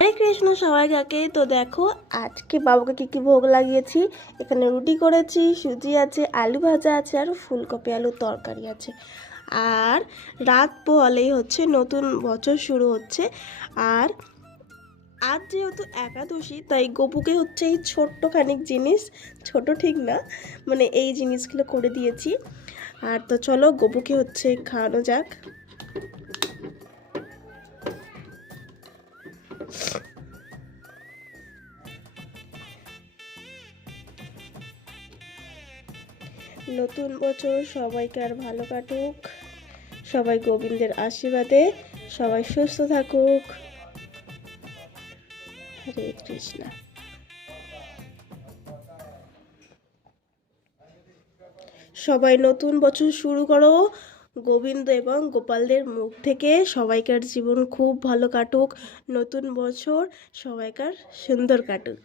হরে কৃষ্ণ সবাইকে। তো দেখো আজকে বাবুকে কি কি ভোগ লাগিয়েছি। এখানে রুটি করেছি, সুজি আছে, আলু ভাজা আছে, আর ফুলকপি আলুর তরকারি আছে। আর রাত পোহালেই হচ্ছে নতুন বছর শুরু হচ্ছে। আর আজ যেহেতু একাদশী তাই গপুকে হচ্ছে এই ছোট্টখানিক জিনিস, ছোট ঠিক না, মানে এই জিনিসগুলো করে দিয়েছি। আর তো চলো গপুকে হচ্ছে খাওয়ানো যাক। নতুন বছর সবাইকে আর ভালো কাটুক, সবাই গোবিন্দের আশীর্বাদে সবাই সুস্থ থাকুক। হরে কৃষ্ণ। সবাই নতুন বছর শুরু করো গোবিন্দ এবং গোপালদের মুখ থেকে। সবাইকার জীবন খুব ভালো কাটুক, নতুন বছর সবাইকার সুন্দর কাটুক।